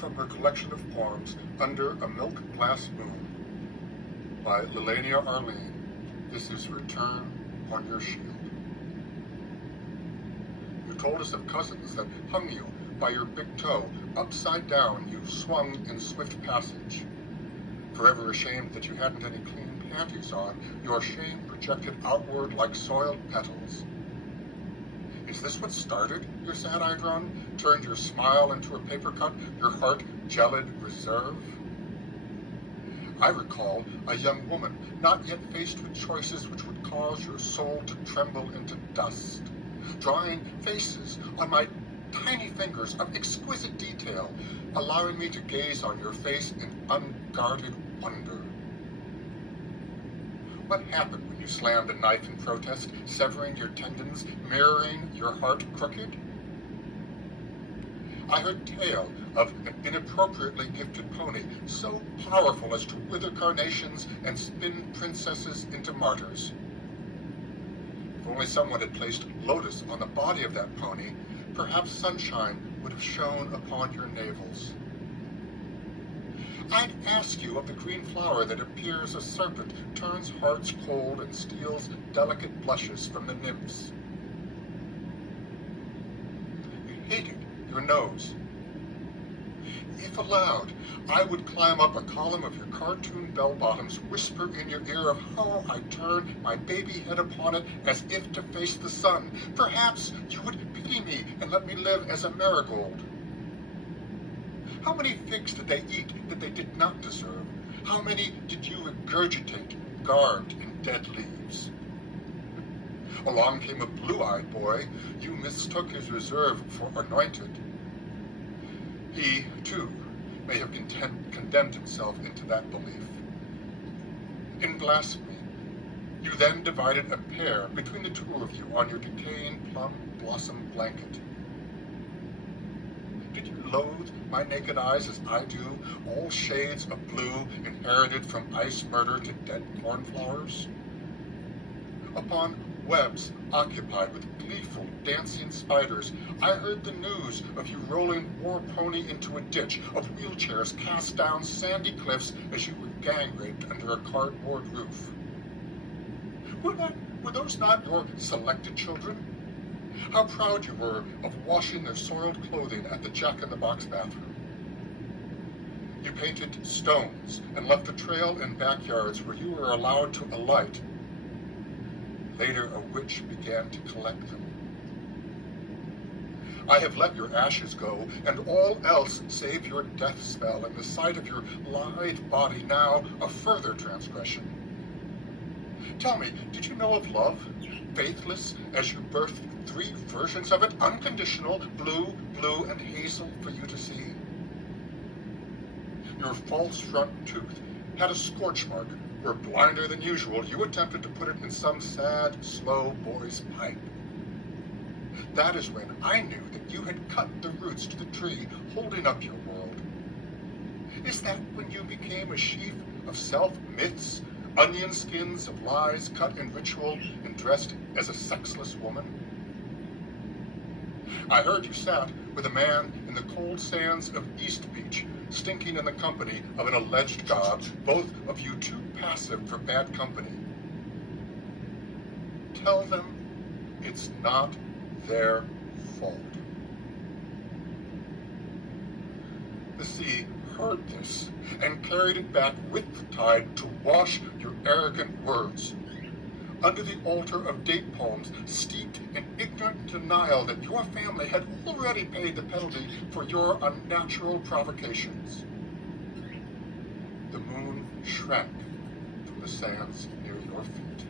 from her collection of poems, Under a Milk Glass Moon, by Lelania Arlene. This is Return on Your Shield. You told us of cousins that hung you by your big toe, upside down you swung in swift passage. Forever ashamed that you hadn't any clean panties on, your shame projected outward like soiled petals. Is this what started your sad-eyed run? Turned your smile into a paper cut, your heart gelid reserve? I recall a young woman not yet faced with choices which would cause your soul to tremble into dust, drawing faces on my tiny fingers of exquisite detail, allowing me to gaze on your face in unguarded wonder. What happened when you slammed a knife in protest, severing your tendons, mirroring your heart crooked? I heard tale of an inappropriately gifted pony, so powerful as to wither carnations and spin princesses into martyrs. If only someone had placed lotus on the body of that pony, perhaps sunshine would have shone upon your navels. I'd ask you of the green flower that appears a serpent, turns hearts cold, and steals delicate blushes from the nymphs. You hated your nose. If allowed, I would climb up a column of your cartoon bell-bottoms, whisper in your ear of how I turn my baby head upon it as if to face the sun. Perhaps you would pity me and let me live as a marigold. How many figs did they eat that they did not deserve? How many did you regurgitate, garbed in dead leaves? Along came a blue-eyed boy. You mistook his reserve for anointed. He, too, may have condemned himself into that belief. In blasphemy, you then divided a pair between the two of you on your decaying plum blossom blanket. Did you loathe my naked eyes as I do, all shades of blue inherited from ice murder to dead cornflowers? Upon webs occupied with gleeful, dancing spiders, I heard the news of you rolling war pony into a ditch, of wheelchairs cast down sandy cliffs as you were gang-raped under a cardboard roof. Were those not your selected children? How proud you were of washing their soiled clothing at the Jack-in-the-Box bathroom. You painted stones and left a trail in backyards where you were allowed to alight. Later, a witch began to collect them. I have let your ashes go, and all else save your death spell in the sight of your lithe body, now a further transgression. Tell me, did you know of love, faithless as you birthed 3 versions of it, unconditional, blue, blue, and hazel for you to see? Your false front tooth had a scorch mark where, blinder than usual, you attempted to put it in some sad, slow boy's pipe. That is when I knew that you had cut the roots to the tree holding up your world. Is that when you became a sheaf of self-myths, onion skins of lies cut in ritual and dressed as a sexless woman? I heard you sat with a man in the cold sands of East Beach, stinking in the company of an alleged god, both of you too passive for bad company. Tell them it's not their fault. The sea heard this and carried it back with the tide to wash your arrogant words. Under the altar of date poems, steeped in ignorant denial that your family had already paid the penalty for your unnatural provocations. The moon shrank from the sands near your feet.